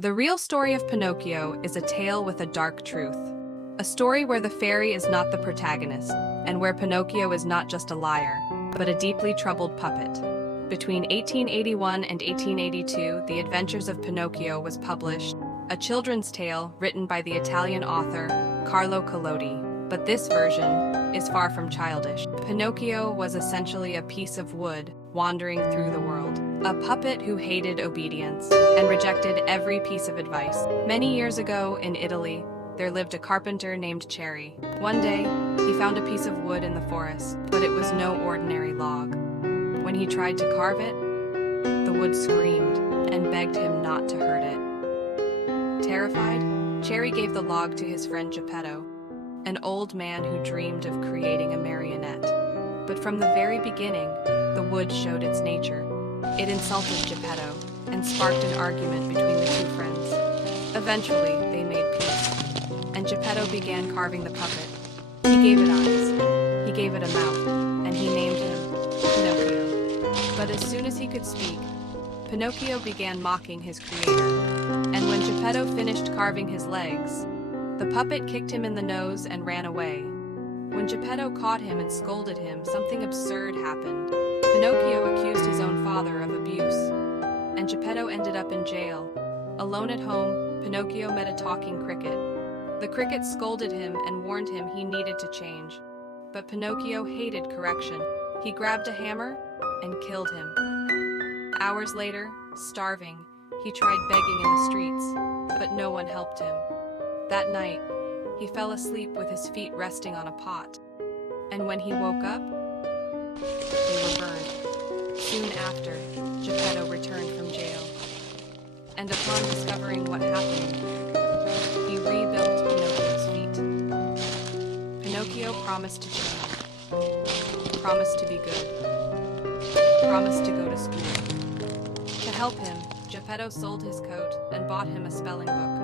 The real story of Pinocchio is a tale with a dark truth. A story where the fairy is not the protagonist, and where Pinocchio is not just a liar, but a deeply troubled puppet. Between 1881 and 1882, The Adventures of Pinocchio was published, a children's tale written by the Italian author Carlo Collodi. But this version is far from childish. Pinocchio was essentially a piece of wood wandering through the world, a puppet who hated obedience and rejected every piece of advice. Many years ago in Italy, there lived a carpenter named Cherry. One day, he found a piece of wood in the forest, but it was no ordinary log. When he tried to carve it, the wood screamed and begged him not to hurt it. Terrified, Cherry gave the log to his friend Geppetto, an old man who dreamed of creating a marionette. But from the very beginning, the wood showed its nature. It insulted Geppetto and sparked an argument between the two friends. Eventually, they made peace, and Geppetto began carving the puppet. He gave it eyes, he gave it a mouth, and he named him Pinocchio. But as soon as he could speak, Pinocchio began mocking his creator. And when Geppetto finished carving his legs, the puppet kicked him in the nose and ran away. When Geppetto caught him and scolded him, something absurd happened. Pinocchio accused his own father of abuse, and Geppetto ended up in jail. Alone at home, Pinocchio met a talking cricket. The cricket scolded him and warned him he needed to change. But Pinocchio hated correction. He grabbed a hammer and killed him. Hours later, starving, he tried begging in the streets, but no one helped him. That night, he fell asleep with his feet resting on a pot. And when he woke up, they were burned. Soon after, Geppetto returned from jail. And upon discovering what happened, he rebuilt Pinocchio's feet. Pinocchio promised to change, promised to be good, promised to go to school. To help him, Geppetto sold his coat and bought him a spelling book.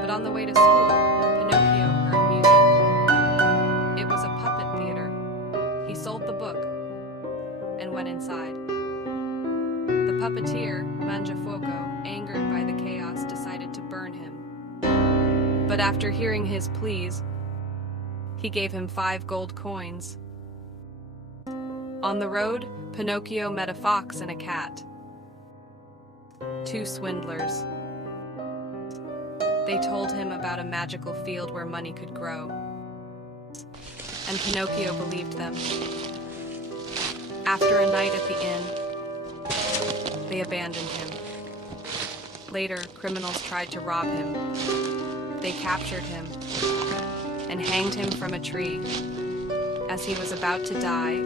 But on the way to school, Pinocchio heard music. It was a puppet theater. He sold the book and went inside. The puppeteer, Mangiafuoco, angered by the chaos, decided to burn him. But after hearing his pleas, he gave him 5 gold coins. On the road, Pinocchio met a fox and a cat, 2 swindlers. They told him about a magical field where money could grow, and Pinocchio believed them. After a night at the inn, they abandoned him. Later, criminals tried to rob him. They captured him and hanged him from a tree. As he was about to die,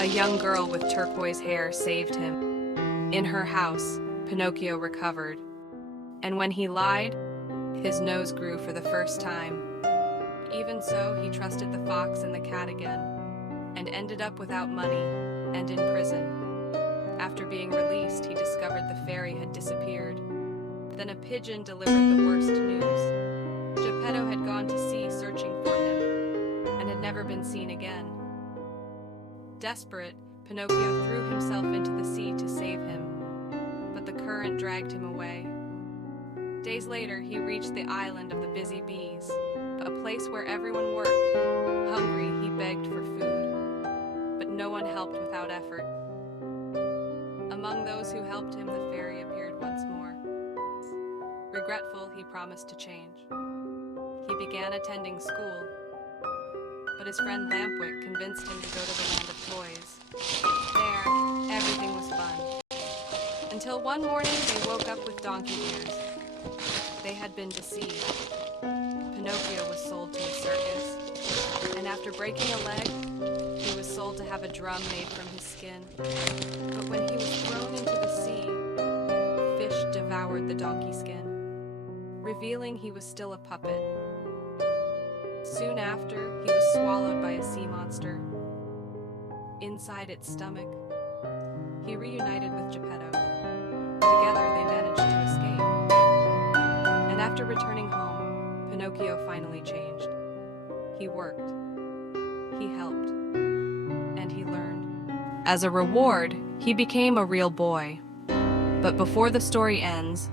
a young girl with turquoise hair saved him. In her house, Pinocchio recovered. And when he lied, his nose grew for the first time. Even so, he trusted the fox and the cat again, and ended up without money and in prison. After being released, he discovered the fairy had disappeared. Then a pigeon delivered the worst news. Geppetto had gone to sea searching for him, and had never been seen again. Desperate, Pinocchio threw himself into the sea to save him, but the current dragged him away. Days later, he reached the island of the busy bees, a place where everyone worked. Hungry, he begged for food, but no one helped without effort. Among those who helped him, the fairy appeared once more. Regretful, he promised to change. He began attending school, but his friend Lampwick convinced him to go to the land of toys. There, everything was fun. Until one morning, they woke up with donkey ears. They had been deceived. Pinocchio was sold to a circus, and after breaking a leg, he was sold to have a drum made from his skin. But when he was thrown into the sea, fish devoured the donkey skin, revealing he was still a puppet. Soon after, he was swallowed by a sea monster. Inside its stomach, he reunited with Geppetto. Together, they managed to escape. And after returning home, Pinocchio finally changed. He worked, he helped, and he learned. As a reward, he became a real boy. But before the story ends,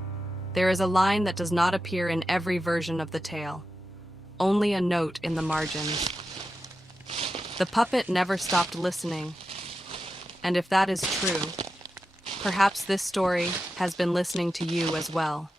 There is a line that does not appear in every version of the tale, only a note in the margins. The puppet never stopped listening, and if that is true, perhaps this story has been listening to you as well.